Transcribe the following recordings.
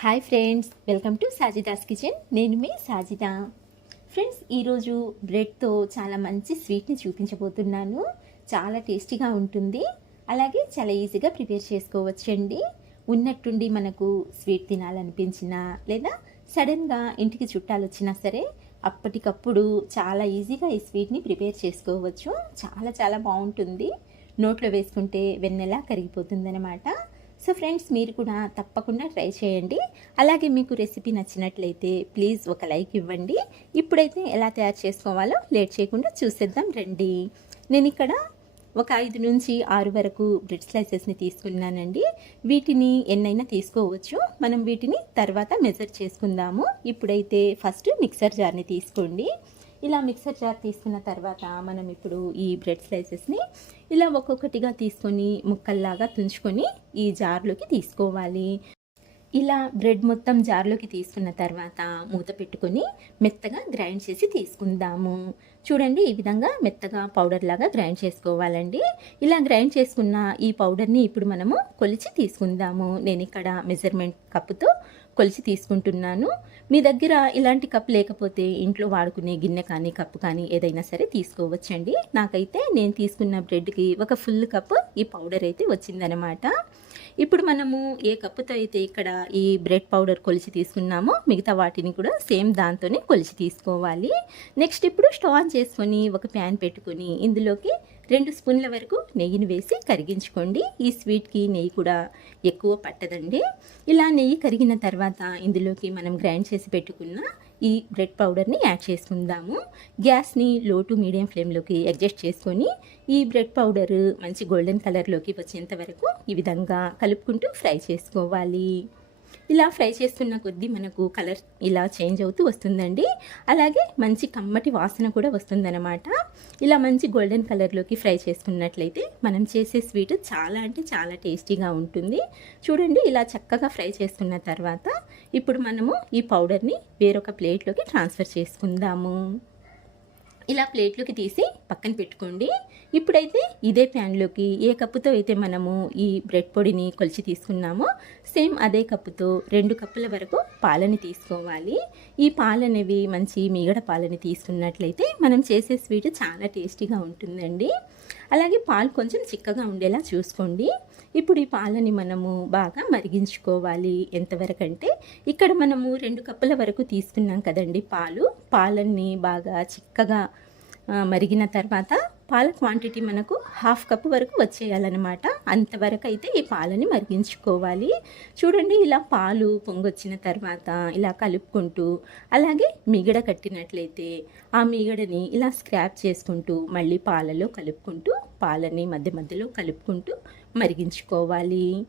Hi friends welcome to Sajida's kitchen. నేను మీ Sajida. Friends ఈరోజు బ్రెడ్తో చాలా మంచి స్వీట్ని చూపించబోతున్నాను. చాలా టేస్టీగా ఉంటుంది. అలాగే చాలా ఈజీగా ప్రిపేర్ చేసుకోవచ్చండి. ఉన్నట్టుండి మనకు స్వీట్ తినాలనిపించినా లేదా సడన్గా ఇంటికి చుట్టాలు వచ్చినా సరే అప్పటికప్పుడు చాలా ఈజీగా ఈ స్వీట్ని ప్రిపేర్ చేసుకోవచ్చు. చాలా చాలా బాగుంటుంది. నోట్లో వేసుకుంటే వెన్నెలా కరిగిపోతుందన్నమాట. సో ఫ్రెండ్స్ మీరు కూడా తప్పకుండా ట్రై చేయండి. అలాగే మీకు రెసిపీ నచ్చినట్లయితే ప్లీజ్ ఒక లైక్ ఇవ్వండి. ఇప్పుడైతే ఎలా తయారు చేసుకోవాలో లేట్ చేయకుండా చూసేద్దాం రండి. నేను ఇక్కడ ఒక ఐదు నుంచి ఆరు వరకు బ్రెడ్ స్లైసెస్ని తీసుకున్నానండి. వీటిని ఎన్నైనా తీసుకోవచ్చు. మనం వీటిని తర్వాత మెజర్ చేసుకుందాము. ఇప్పుడైతే ఫస్ట్ మిక్సర్ జార్ని తీసుకోండి. ఇలా మిక్సర్ జార్ తీసుకున్న తర్వాత మనం ఇప్పుడు ఈ బ్రెడ్ స్లైసెస్ని ఇలా ఒక్కొక్కటిగా తీసుకొని ముక్కల్లాగా తుంచుకొని ఈ జార్లోకి తీసుకోవాలి. ఇలా బ్రెడ్ మొత్తం జార్లోకి తీసుకున్న తర్వాత మూత పెట్టుకొని మెత్తగా గ్రైండ్ చేసి తీసుకుందాము. చూడండి ఈ విధంగా మెత్తగా పౌడర్ లాగా గ్రైండ్ చేసుకోవాలండి. ఇలా గ్రైండ్ చేసుకున్న ఈ పౌడర్ని ఇప్పుడు మనము కొలిచి తీసుకుందాము. నేను ఇక్కడ మెజర్మెంట్ కప్పుతో కొలిచి తీసుకుంటున్నాను. మీ దగ్గర ఇలాంటి కప్ లేకపోతే ఇంట్లో వాడుకునే గిన్నె కానీ కప్పు కానీ ఏదైనా సరే తీసుకోవచ్చండి. నాకైతే నేను తీసుకున్న బ్రెడ్కి ఒక ఫుల్ కప్ ఈ పౌడర్ అయితే వచ్చిందనమాట ఇప్పుడు మనము ఏ కప్పుతో అయితే ఇక్కడ ఈ బ్రెడ్ పౌడర్ కొలిచి తీసుకున్నామో మిగతా వాటిని కూడా సేమ్ దాంతోనే కొలిచి తీసుకోవాలి. నెక్స్ట్ ఇప్పుడు స్టవ్ ఆన్ చేసుకొని ఒక ప్యాన్ పెట్టుకొని ఇందులోకి రెండు స్పూన్ల వరకు నెయ్యిని వేసి కరిగించుకోండి. ఈ స్వీట్కి నెయ్యి కూడా ఎక్కువ పట్టదండి. ఇలా నెయ్యి కరిగిన తర్వాత ఇందులోకి మనం గ్రైండ్ చేసి పెట్టుకున్న ఈ బ్రెడ్ పౌడర్ని యాడ్ చేసుకుందాము. గ్యాస్ని లో టు మీడియం ఫ్లేమ్లోకి అడ్జస్ట్ చేసుకొని ఈ బ్రెడ్ పౌడర్ మంచి గోల్డెన్ కలర్లోకి వచ్చేంత వరకు ఈ విధంగా కలుపుకుంటూ ఫ్రై చేసుకోవాలి. ఇలా ఫ్రై చేస్తున్న కొద్దీ మనకు కలర్ ఇలా చేంజ్ అవుతూ వస్తుందండి. అలాగే మంచి కమ్మటి వాసన కూడా వస్తుందన్నమాట. ఇలా మంచి గోల్డెన్ కలర్లోకి ఫ్రై చేసుకున్నట్లయితే మనం చేసే స్వీట్ చాలా అంటే చాలా టేస్టీగా ఉంటుంది. చూడండి ఇలా చక్కగా ఫ్రై చేసుకున్న తర్వాత ఇప్పుడు మనము ఈ పౌడర్ని వేరొక ప్లేట్లోకి ట్రాన్స్ఫర్ చేసుకుందాము. ఇలా ప్లేట్లోకి తీసి పక్కన పెట్టుకోండి. ఇప్పుడైతే ఇదే ప్యాన్లోకి ఏ కప్పుతో అయితే మనము ఈ బ్రెడ్ పొడిని కొలిచి తీసుకున్నామో సేమ్ అదే కప్పుతో రెండు కప్పుల వరకు పాలని తీసుకోవాలి. ఈ పాలనేవి మంచి మీగడ పాలని తీసుకున్నట్లయితే మనం చేసే స్వీట్ చాలా టేస్టీగా ఉంటుందండి. అలాగే పాలు కొంచెం చిక్కగా ఉండేలా చూసుకోండి. ఇప్పుడు ఈ పాలని మనము బాగా మరిగించుకోవాలి. ఎంతవరకు అంటే ఇక్కడ మనము రెండు కప్పుల వరకు తీసుకున్నాం కదండి పాలు. పాలన్నీ బాగా చిక్కగా మరిగిన తర్వాత పాల క్వాంటిటీ మనకు హాఫ్ కప్ వరకు వచ్చేయాలన్నమాట. అంతవరకు అయితే ఈ పాలని మరిగించుకోవాలి. చూడండి ఇలా పాలు పొంగొచ్చిన తర్వాత ఇలా కలుపుకుంటూ అలాగే మిగడ కట్టినట్లయితే ఆ మిగడని ఇలా స్క్రాప్ చేసుకుంటూ మళ్ళీ పాలలో కలుపుకుంటూ పాలని మధ్య మధ్యలో కలుపుకుంటూ మరిగించుకోవాలి.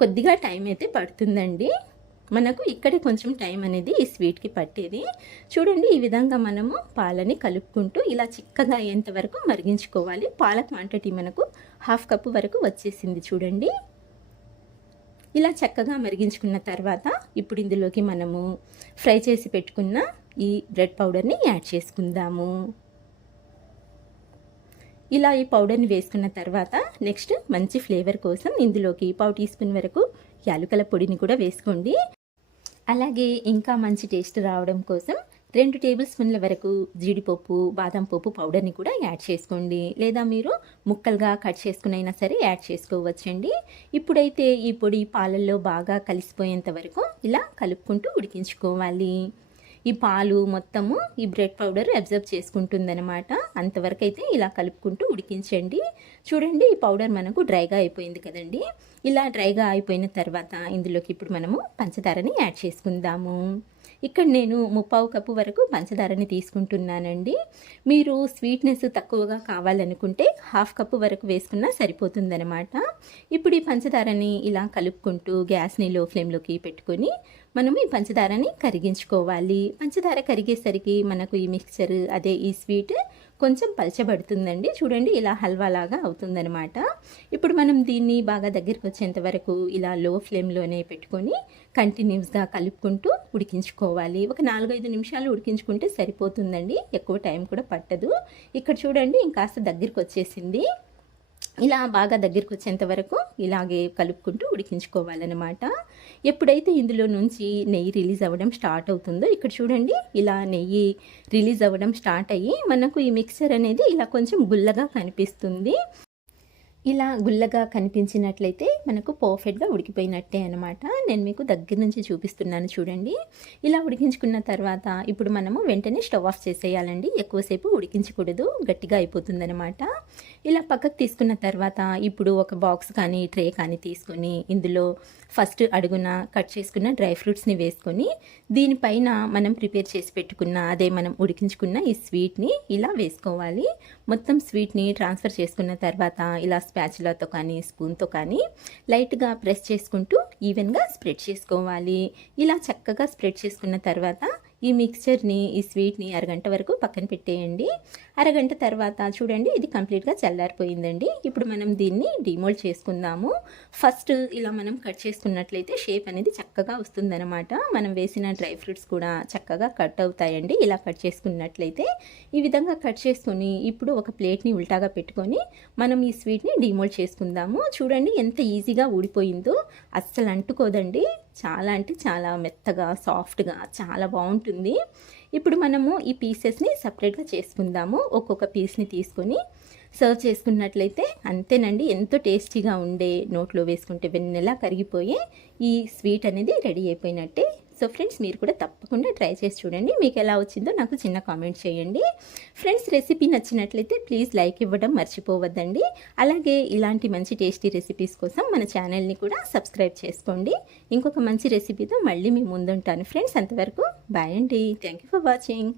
కొద్దిగా టైం అయితే పడుతుందండి. మనకు ఇక్కడే కొంచెం టైం అనేది ఈ స్వీట్కి పట్టేది. చూడండి ఈ విధంగా మనము పాలని కలుపుకుంటూ ఇలా చిక్కగా అయ్యేంత వరకు మరిగించుకోవాలి. పాల క్వాంటిటీ మనకు హాఫ్ కప్పు వరకు వచ్చేసింది చూడండి. ఇలా చక్కగా మరిగించుకున్న తర్వాత ఇప్పుడు ఇందులోకి మనము ఫ్రై చేసి పెట్టుకున్న ఈ బ్రెడ్ పౌడర్ని యాడ్ చేసుకుందాము. ఇలా ఈ పౌడర్ని వేసుకున్న తర్వాత నెక్స్ట్ మంచి ఫ్లేవర్ కోసం ఇందులోకి పావు టీ స్పూన్ వరకు యాలుకల పొడిని కూడా వేసుకోండి. అలాగే ఇంకా మంచి టేస్ట్ రావడం కోసం రెండు టేబుల్ స్పూన్ల వరకు జీడిపప్పు బాదం పప్పు పౌడర్ని కూడా యాడ్ చేసుకోండి. లేదా మీరు ముక్కలుగా కట్ చేసుకునైనా సరే యాడ్ చేసుకోవచ్చండి. ఇప్పుడైతే ఈ పొడి పాలల్లో బాగా కలిసిపోయేంత వరకు ఇలా కలుపుకుంటూ ఉడికించుకోవాలి. ఈ పాలు మొత్తము ఈ బ్రెడ్ పౌడర్ అబ్జర్వ్ చేసుకుంటుందనమాట అంతవరకు అయితే ఇలా కలుపుకుంటూ ఉడికించండి. చూడండి ఈ పౌడర్ మనకు డ్రైగా అయిపోయింది కదండి. ఇలా డ్రైగా అయిపోయిన తర్వాత ఇందులోకి ఇప్పుడు మనము పంచదారని యాడ్ చేసుకుందాము. ఇక్కడ నేను ముప్పావు కప్పు వరకు పంచదారని తీసుకుంటున్నానండి. మీరు స్వీట్నెస్ తక్కువగా కావాలనుకుంటే హాఫ్ కప్పు వరకు వేసుకున్నా సరిపోతుందనమాట ఇప్పుడు ఈ పంచదారని ఇలా కలుపుకుంటూ గ్యాస్ని లో ఫ్లేమ్లోకి పెట్టుకొని మనం ఈ పంచదారని కరిగించుకోవాలి. పంచదార కరిగేసరికి మనకు ఈ మిక్చర్ అదే ఈ స్వీట్ కొంచెం పలచబడుతుందండి. చూడండి ఇలా హల్వా లాగా అవుతుందనమాట ఇప్పుడు మనం దీన్ని బాగా దగ్గరికి వచ్చేంత వరకు ఇలా లో ఫ్లేమ్లోనే పెట్టుకొని కంటిన్యూస్గా కలుపుకుంటూ ఉడికించుకోవాలి. ఒక నాలుగైదు నిమిషాలు ఉడికించుకుంటే సరిపోతుందండి. ఎక్కువ టైం కూడా పట్టదు. ఇక్కడ చూడండి ఇంకాస్త దగ్గరికి వచ్చేసింది. ఇలా బాగా దగ్గరికి వచ్చేంత వరకు ఇలాగే కలుపుకుంటూ ఉడికించుకోవాలన్నమాట. ఎప్పుడైతే ఇందులో నుంచి నెయ్యి రిలీజ్ అవ్వడం స్టార్ట్ అవుతుందో ఇక్కడ చూడండి ఇలా నెయ్యి రిలీజ్ అవ్వడం స్టార్ట్ అయ్యి మనకు ఈ మిక్సర్ అనేది ఇలా కొంచెం గుల్లగా కనిపిస్తుంది. ఇలా గుల్లగా కనిపించినట్లయితే మనకు పర్ఫెక్ట్గా ఉడికిపోయినట్టే అనమాట నేను మీకు దగ్గర నుంచి చూపిస్తున్నాను చూడండి. ఇలా ఉడికించుకున్న తర్వాత ఇప్పుడు మనము వెంటనే స్టవ్ ఆఫ్ చేసేయాలండి. ఎక్కువసేపు ఉడికించకూడదు. గట్టిగా అయిపోతుందనమాట ఇలా పక్కకు తీసుకున్న తర్వాత ఇప్పుడు ఒక బాక్స్ కానీ ట్రే కానీ తీసుకొని ఇందులో ఫస్ట్ అడుగున కట్ చేసుకున్న డ్రై ఫ్రూట్స్ని వేసుకొని దీనిపైన మనం ప్రిపేర్ చేసి పెట్టుకున్న అదే మనం ఉడికించుకున్న ఈ స్వీట్ని ఇలా వేసుకోవాలి. మొత్తం స్వీట్ని ట్రాన్స్ఫర్ చేసుకున్న తర్వాత ఇలా స్పాచులాతో కానీ స్పూన్తో కానీ లైట్గా ప్రెస్ చేసుకుంటూ ఈవెన్గా స్ప్రెడ్ చేసుకోవాలి. ఇలా చక్కగా స్ప్రెడ్ చేసుకున్న తర్వాత ఈ మిక్చర్ని ఈ స్వీట్ని అరగంట వరకు పక్కన పెట్టేయండి. అరగంట తర్వాత చూడండి ఇది కంప్లీట్గా చల్లారిపోయిందండి. ఇప్పుడు మనం దీన్ని డిమోల్డ్ చేసుకుందాము. ఫస్ట్ ఇలా మనం కట్ చేసుకున్నట్లయితే షేప్ అనేది చక్కగా వస్తుందన్నమాట. మనం వేసిన డ్రై ఫ్రూట్స్ కూడా చక్కగా కట్ అవుతాయండి. ఇలా కట్ చేసుకున్నట్లయితే ఈ విధంగా కట్ చేసుకొని ఇప్పుడు ఒక ప్లేట్ని ఉల్టాగా పెట్టుకొని మనం ఈ స్వీట్ని డిమోల్డ్ చేసుకుందాము. చూడండి ఎంత ఈజీగా ఊడిపోయిందో. అస్సలు అంటుకోదండి. చాలా అంటే చాలా మెత్తగా సాఫ్ట్గా చాలా బాగుంటుంది. ఇప్పుడు మనము ఈ పీసెస్ని సపరేట్గా చేసుకుందాము. ఒక్కొక్క పీస్ని తీసుకొని సర్వ్ చేసుకున్నట్లయితే అంతేనండి ఎంతో టేస్టీగా ఉండే నోట్లో వేసుకుంటే వెన్నెలా కరిగిపోయే ఈ స్వీట్ అనేది రెడీ అయిపోయినట్టే సో ఫ్రెండ్స్ మీరు కూడా తప్పకుండా ట్రై చేసి చూడండి. మీకు ఎలా వచ్చిందో నాకు చిన్న కామెంట్ చేయండి. ఫ్రెండ్స్ రెసిపీ నచ్చినట్లయితే ప్లీజ్ లైక్ ఇవ్వడం మర్చిపోవద్దండి. అలాగే ఇలాంటి మంచి టేస్టీ రెసిపీస్ కోసం మన ఛానల్ని కూడా సబ్స్క్రైబ్ చేసుకోండి. ఇంకొక మంచి రెసిపీతో మళ్ళీ మీ ముందుంటాను. ఫ్రెండ్స్ అంతవరకు బాయ్ అండి. Thank you for watching